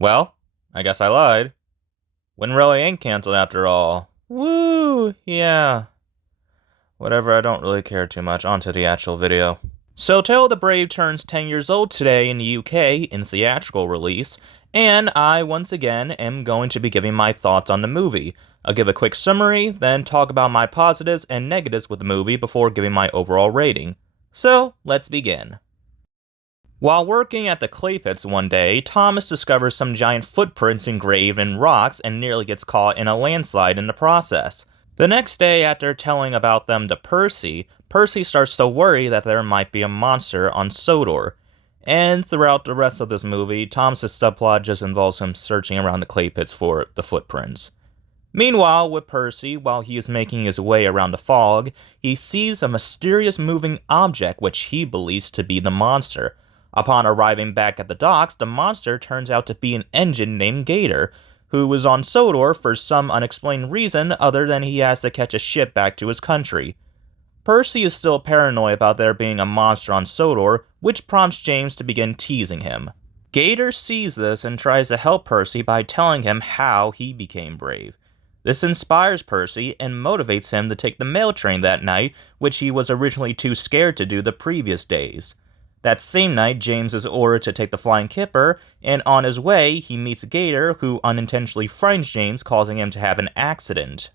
Well, I guess I lied. When really ain't canceled after all. Woo, yeah. Whatever, I don't really care too much. On to the actual video. So, Tale of the Brave turns 10 years old today in the UK in theatrical release, and I, once again, am going to be giving my thoughts on the movie. I'll give a quick summary, then talk about my positives and negatives with the movie before giving my overall rating. So, let's begin. While working at the clay pits one day, Thomas discovers some giant footprints engraved in rocks and nearly gets caught in a landslide in the process. The next day, after telling about them to Percy, Percy starts to worry that there might be a monster on Sodor. And throughout the rest of this movie, Thomas's subplot just involves him searching around the clay pits for the footprints. Meanwhile, with Percy, while he is making his way around the fog, he sees a mysterious moving object which he believes to be the monster. Upon arriving back at the docks, the monster turns out to be an engine named Gator, who was on Sodor for some unexplained reason other than he has to catch a ship back to his country. Percy is still paranoid about there being a monster on Sodor, which prompts James to begin teasing him. Gator sees this and tries to help Percy by telling him how he became brave. This inspires Percy and motivates him to take the mail train that night, which he was originally too scared to do the previous days. That same night, James is ordered to take the Flying Kipper, and on his way, he meets Gator, who unintentionally frightens James, causing him to have an accident.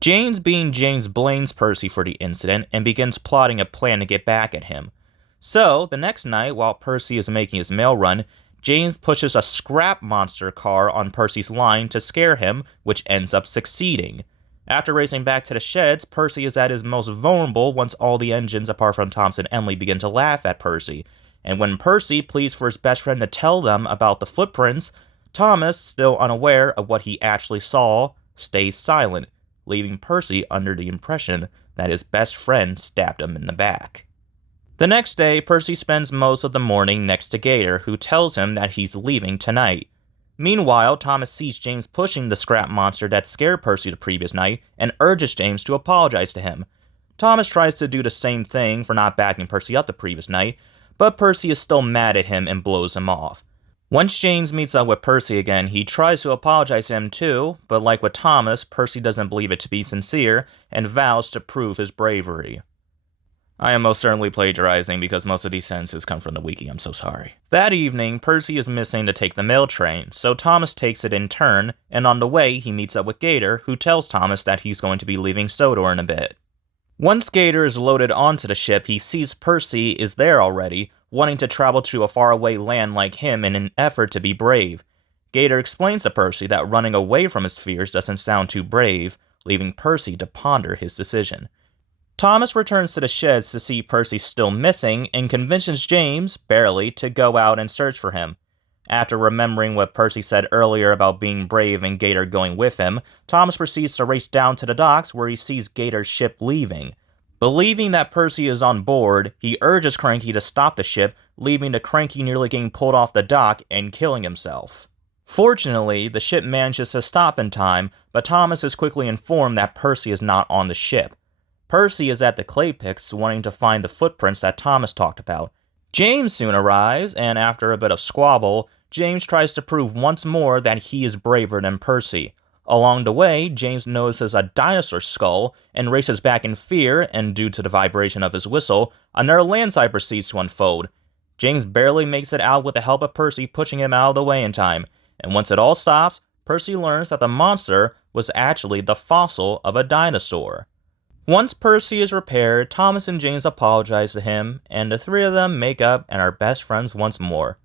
James, being James, blames Percy for the incident and begins plotting a plan to get back at him. So, the next night, while Percy is making his mail run, James pushes a scrap monster car on Percy's line to scare him, which ends up succeeding. After racing back to the sheds, Percy is at his most vulnerable once all the engines apart from Thomas and Emily begin to laugh at Percy. And when Percy pleads for his best friend to tell them about the footprints, Thomas, still unaware of what he actually saw, stays silent, leaving Percy under the impression that his best friend stabbed him in the back. The next day, Percy spends most of the morning next to Gator, who tells him that he's leaving tonight. Meanwhile, Thomas sees James pushing the scrap monster that scared Percy the previous night and urges James to apologize to him. Thomas tries to do the same thing for not backing Percy up the previous night, but Percy is still mad at him and blows him off. Once James meets up with Percy again, he tries to apologize to him too, but like with Thomas, Percy doesn't believe it to be sincere and vows to prove his bravery. I am most certainly plagiarizing because most of these sentences come from the wiki, I'm so sorry. That evening, Percy is missing to take the mail train, so Thomas takes it in turn, and on the way he meets up with Gator, who tells Thomas that he's going to be leaving Sodor in a bit. Once Gator is loaded onto the ship, he sees Percy is there already, wanting to travel to a faraway land like him in an effort to be brave. Gator explains to Percy that running away from his fears doesn't sound too brave, leaving Percy to ponder his decision. Thomas returns to the sheds to see Percy still missing and convinces James, barely, to go out and search for him. After remembering what Percy said earlier about being brave and Gator going with him, Thomas proceeds to race down to the docks where he sees Gator's ship leaving. Believing that Percy is on board, he urges Cranky to stop the ship, leaving the Cranky nearly getting pulled off the dock and killing himself. Fortunately, the ship manages to stop in time, but Thomas is quickly informed that Percy is not on the ship. Percy is at the clay pits wanting to find the footprints that Thomas talked about. James soon arrives, and after a bit of squabble, James tries to prove once more that he is braver than Percy. Along the way, James notices a dinosaur skull and races back in fear, and due to the vibration of his whistle, another landslide proceeds to unfold. James barely makes it out with the help of Percy pushing him out of the way in time, and once it all stops, Percy learns that the monster was actually the fossil of a dinosaur. Once Percy is repaired, Thomas and James apologize to him, and the three of them make up and are best friends once more.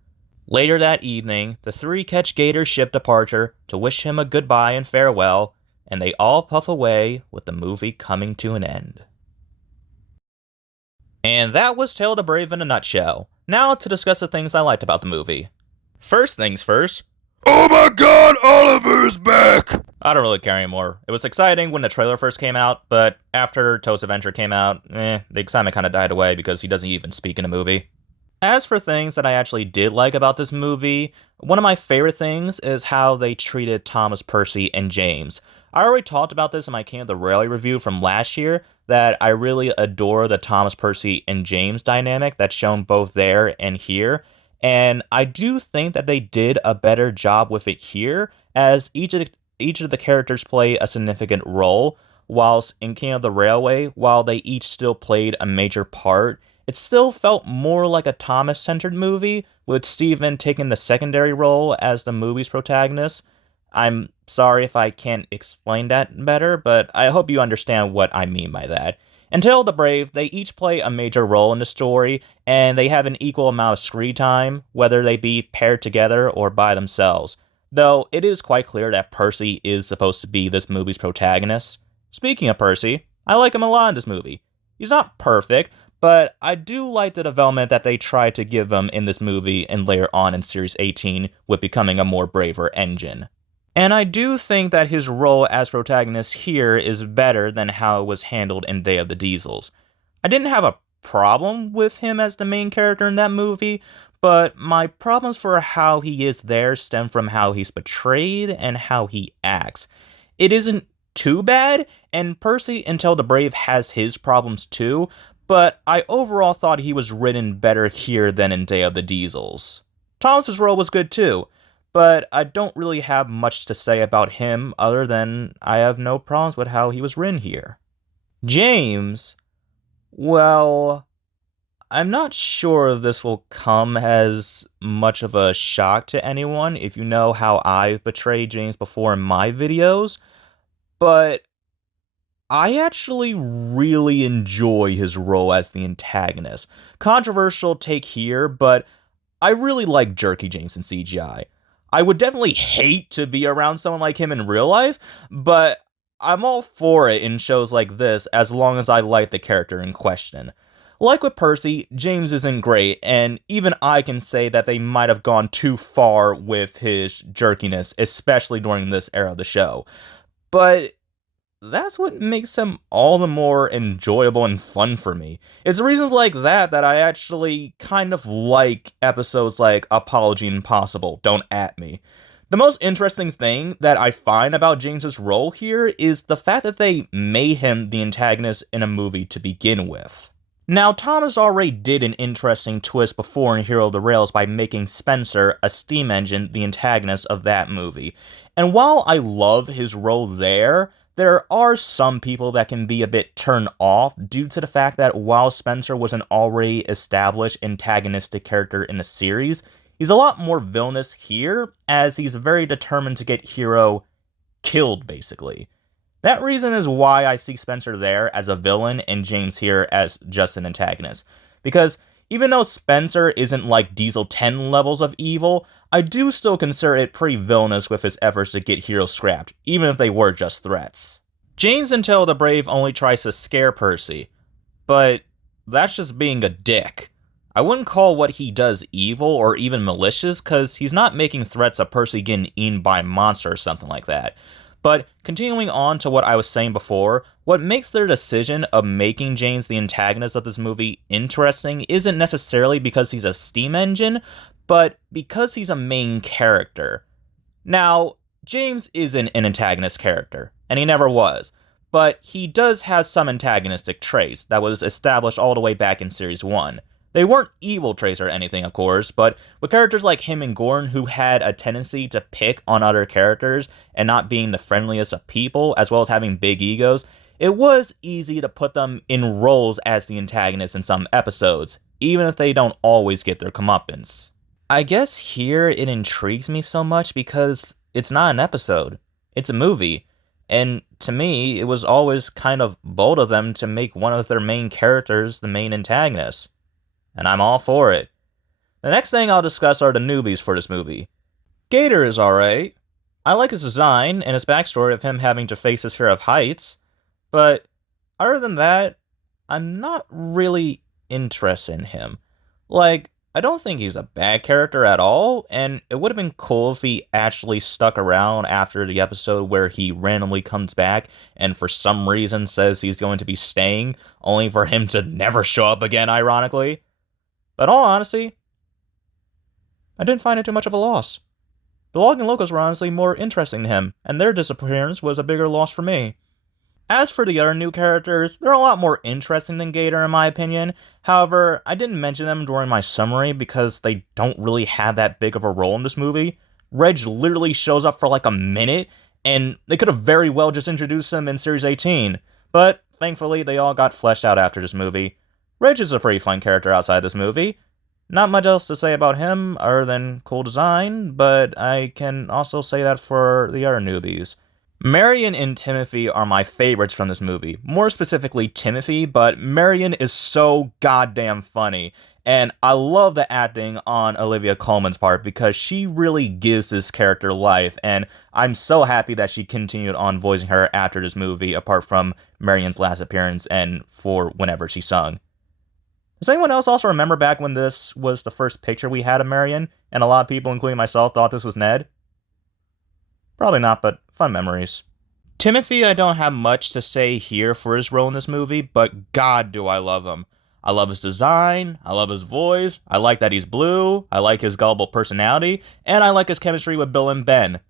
Later that evening, the three catch Gator's ship departure to wish him a goodbye and farewell, and they all puff away with the movie coming to an end. And that was Tale of the Brave in a nutshell. Now to discuss the things I liked about the movie. First things first. Oh my god, Oliver's back! I don't really care anymore. It was exciting when the trailer first came out, but after Toad's Adventure came out, the excitement kind of died away because he doesn't even speak in the movie. As for things that I actually did like about this movie, one of my favorite things is how they treated Thomas, Percy, and James. I already talked about this in my King of the Rally review from last year, that I really adore the Thomas, Percy, and James dynamic that's shown both there and here. And I do think that they did a better job with it here, as each of the characters play a significant role, whilst in King of the Railway, while they each still played a major part, it still felt more like a Thomas-centered movie, with Steven taking the secondary role as the movie's protagonist. I'm sorry if I can't explain that better, but I hope you understand what I mean by that. In Tale of the Brave, they each play a major role in the story, and they have an equal amount of screen time, whether they be paired together or by themselves. Though it is quite clear that Percy is supposed to be this movie's protagonist. Speaking of Percy, I like him a lot in this movie. He's not perfect, but I do like the development that they try to give him in this movie and later on in Series 18 with becoming a more braver engine. And I do think that his role as protagonist here is better than how it was handled in Day of the Diesels. I didn't have a problem with him as the main character in that movie, but my problems for how he is there stem from how he's portrayed and how he acts. It isn't too bad, and Percy in Tale of the Brave has his problems too, but I overall thought he was written better here than in Day of the Diesels. Thomas's role was good too, but I don't really have much to say about him other than I have no problems with how he was written here. James, well, I'm not sure if this will come as much of a shock to anyone if you know how I've portrayed James before in my videos, but I actually really enjoy his role as the antagonist. Controversial take here, but I really like Jerky James in CGI. I would definitely hate to be around someone like him in real life, but I'm all for it in shows like this as long as I like the character in question. Like with Percy, James isn't great, and even I can say that they might have gone too far with his jerkiness, especially during this era of the show. But that's what makes him all the more enjoyable and fun for me. It's reasons like that that I actually kind of like episodes like Apology Impossible, Don't At Me. The most interesting thing that I find about James's role here is the fact that they made him the antagonist in a movie to begin with. Now, Thomas already did an interesting twist before in Hero of the Rails by making Spencer, a steam engine, the antagonist of that movie. And while I love his role there are some people that can be a bit turned off due to the fact that while Spencer was an already established antagonistic character in the series, he's a lot more villainous here, as he's very determined to get Hero killed, basically. That reason is why I see Spencer there as a villain and James here as just an antagonist. Because even though Spencer isn't like Diesel 10 levels of evil, I do still consider it pretty villainous with his efforts to get Hero scrapped, even if they were just threats. James in Tale of the Brave only tries to scare Percy, but that's just being a dick. I wouldn't call what he does evil or even malicious, cause he's not making threats of Percy getting eaten by a monster or something like that. But continuing on to what I was saying before, what makes their decision of making James the antagonist of this movie interesting isn't necessarily because he's a steam engine, but because he's a main character. Now, James isn't an antagonist character, and he never was, but he does have some antagonistic traits that was established all the way back in Series 1. They weren't evil traits or anything, of course, but with characters like him and Gordon who had a tendency to pick on other characters and not being the friendliest of people, as well as having big egos, it was easy to put them in roles as the antagonists in some episodes, even if they don't always get their comeuppance. I guess here it intrigues me so much because it's not an episode, it's a movie, and to me, it was always kind of bold of them to make one of their main characters the main antagonist. And I'm all for it. The next thing I'll discuss are the newbies for this movie. Gator is alright. I like his design and his backstory of him having to face his fear of heights, but other than that, I'm not really interested in him. Like, I don't think he's a bad character at all, and it would have been cool if he actually stuck around after the episode where he randomly comes back and for some reason says he's going to be staying, only for him to never show up again, ironically. But in all honesty, I didn't find it too much of a loss. The Log and Locos were honestly more interesting to him, and their disappearance was a bigger loss for me. As for the other new characters, they're a lot more interesting than Gator in my opinion. However, I didn't mention them during my summary because they don't really have that big of a role in this movie. Reg literally shows up for like a minute, and they could have very well just introduced him in Series 18. But thankfully, they all got fleshed out after this movie. Reg is a pretty fun character outside this movie. Not much else to say about him other than cool design, but I can also say that for the other newbies. Marion and Timothy are my favorites from this movie. More specifically, Timothy, but Marion is so goddamn funny. And I love the acting on Olivia Colman's part because she really gives this character life, and I'm so happy that she continued on voicing her after this movie, apart from Marion's last appearance and for whenever she sung. Does anyone else also remember back when this was the first picture we had of Marion, and a lot of people, including myself, thought this was Ned? Probably not, but fun memories. Timothy, I don't have much to say here for his role in this movie, but god do I love him. I love his design, I love his voice, I like that he's blue, I like his gullible personality, and I like his chemistry with Bill and Ben.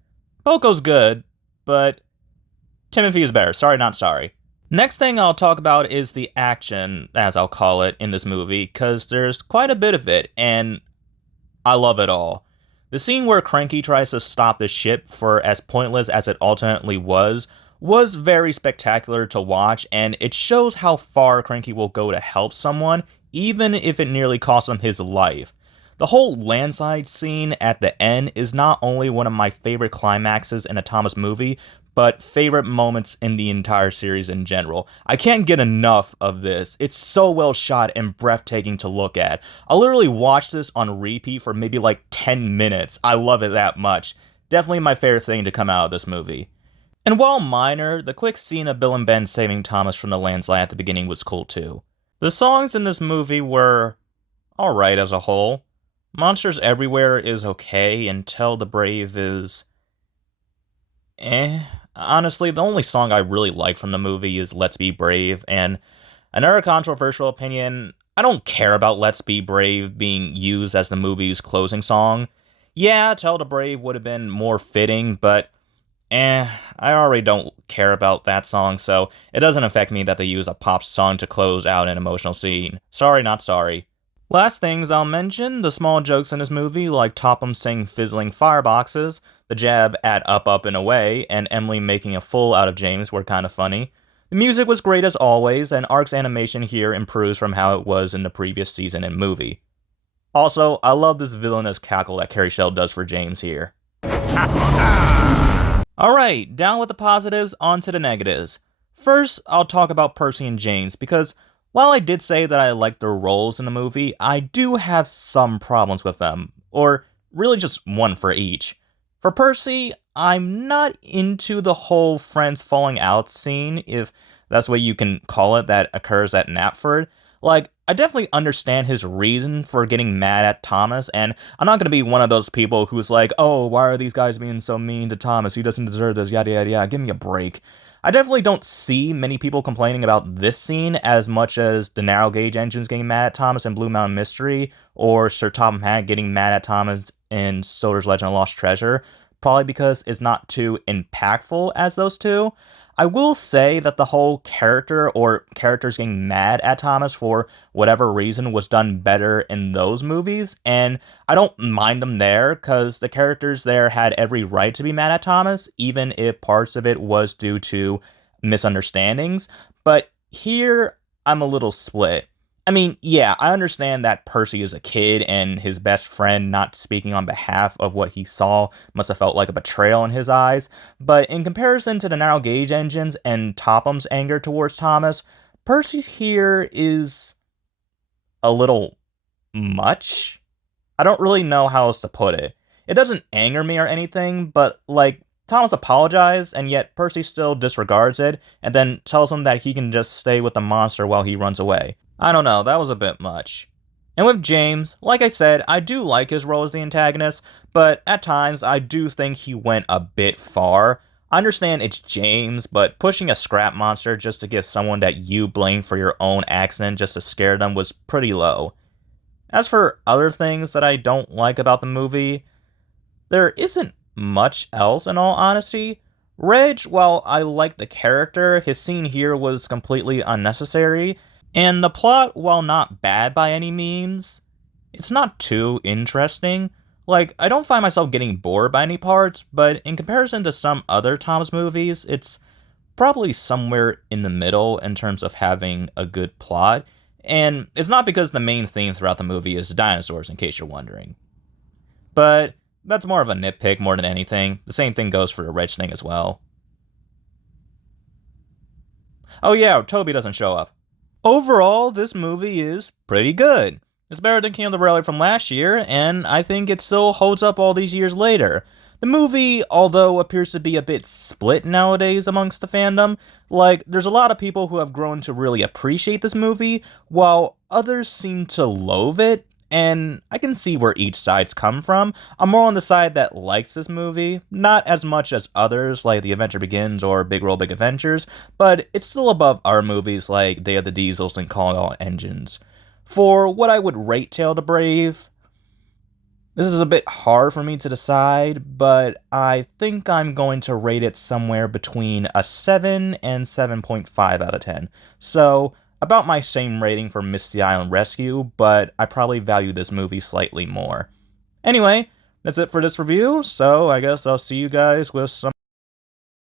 Boko's good, but Timothy is better. Sorry, not sorry. Next thing I'll talk about is the action, as I'll call it, in this movie, because there's quite a bit of it, and I love it all. The scene where Cranky tries to stop the ship, for as pointless as it ultimately was very spectacular to watch, and it shows how far Cranky will go to help someone, even if it nearly costs him his life. The whole landside scene at the end is not only one of my favorite climaxes in a Thomas movie, but favorite moments in the entire series in general. I can't get enough of this. It's so well shot and breathtaking to look at. I literally watched this on repeat for maybe like 10 minutes. I love it that much. Definitely my favorite thing to come out of this movie. And while minor, the quick scene of Bill and Ben saving Thomas from the landslide at the beginning was cool too. The songs in this movie were alright as a whole. Monsters Everywhere is okay, and Tell the Brave is Honestly, the only song I really like from the movie is Let's Be Brave, and another controversial opinion, I don't care about Let's Be Brave being used as the movie's closing song. Yeah, Tell the Brave would have been more fitting, but I already don't care about that song, so it doesn't affect me that they use a pop song to close out an emotional scene. Sorry, not sorry. Last things I'll mention, the small jokes in this movie, like Topham saying fizzling fireboxes, the jab at Up Up and Away, and Emily making a fool out of James were kind of funny. The music was great as always, and Ark's animation here improves from how it was in the previous season and movie. Also, I love this villainous cackle that Carrie Shell does for James here. Alright, down with the positives, on to the negatives. First, I'll talk about Percy and James, because while I did say that I liked their roles in the movie, I do have some problems with them, or really just one for each. For Percy, I'm not into the whole friends falling out scene, if that's what you can call it, that occurs at Knapford. Like, I definitely understand his reason for getting mad at Thomas, and I'm not gonna be one of those people who's like, oh, why are these guys being so mean to Thomas? He doesn't deserve this, yada yada yada, give me a break. I definitely don't see many people complaining about this scene as much as the Narrow Gauge Engines getting mad at Thomas in Blue Mountain Mystery, or Sir Topham Hatt getting mad at Thomas in Soder's Legend of Lost Treasure, probably because it's not too impactful as those two. I will say that the whole character or characters getting mad at Thomas for whatever reason was done better in those movies, and I don't mind them there because the characters there had every right to be mad at Thomas, even if parts of it was due to misunderstandings. But here, I'm a little split. I mean, yeah, I understand that Percy is a kid and his best friend not speaking on behalf of what he saw must have felt like a betrayal in his eyes, but in comparison to the Narrow Gauge Engines and Topham's anger towards Thomas, Percy's here is a little much? I don't really know how else to put it. It doesn't anger me or anything, but like, Thomas apologized, and yet Percy still disregards it, and then tells him that he can just stay with the monster while he runs away. I don't know, that was a bit much. And with James, like I said, I do like his role as the antagonist, but at times I do think he went a bit far. I understand it's James, but pushing a scrap monster just to give someone that you blame for your own accident just to scare them was pretty low. As for other things that I don't like about the movie, there isn't much else in all honesty. Reg, while I like the character, his scene here was completely unnecessary, and the plot, while not bad by any means, it's not too interesting. Like, I don't find myself getting bored by any parts, but in comparison to some other Tom's movies, it's probably somewhere in the middle in terms of having a good plot. And it's not because the main theme throughout the movie is dinosaurs, in case you're wondering. But that's more of a nitpick more than anything. The same thing goes for the Reg thing as well. Oh yeah, Toby doesn't show up. Overall, this movie is pretty good. It's better than King of the Rally from last year, and I think it still holds up all these years later. The movie, although appears to be a bit split nowadays amongst the fandom, like, there's a lot of people who have grown to really appreciate this movie, while others seem to loathe it, and I can see where each side's come from. I'm more on the side that likes this movie, not as much as others like The Adventure Begins or Big World Big Adventures, but it's still above our movies like Day of the Diesels and Calling All Engines. For what I would rate Tale of the Brave, this is a bit hard for me to decide, but I think I'm going to rate it somewhere between a 7 and 7.5 out of 10. So, about my same rating for Misty Island Rescue, but I probably value this movie slightly more. Anyway, that's it for this review, so I guess I'll see you guys with some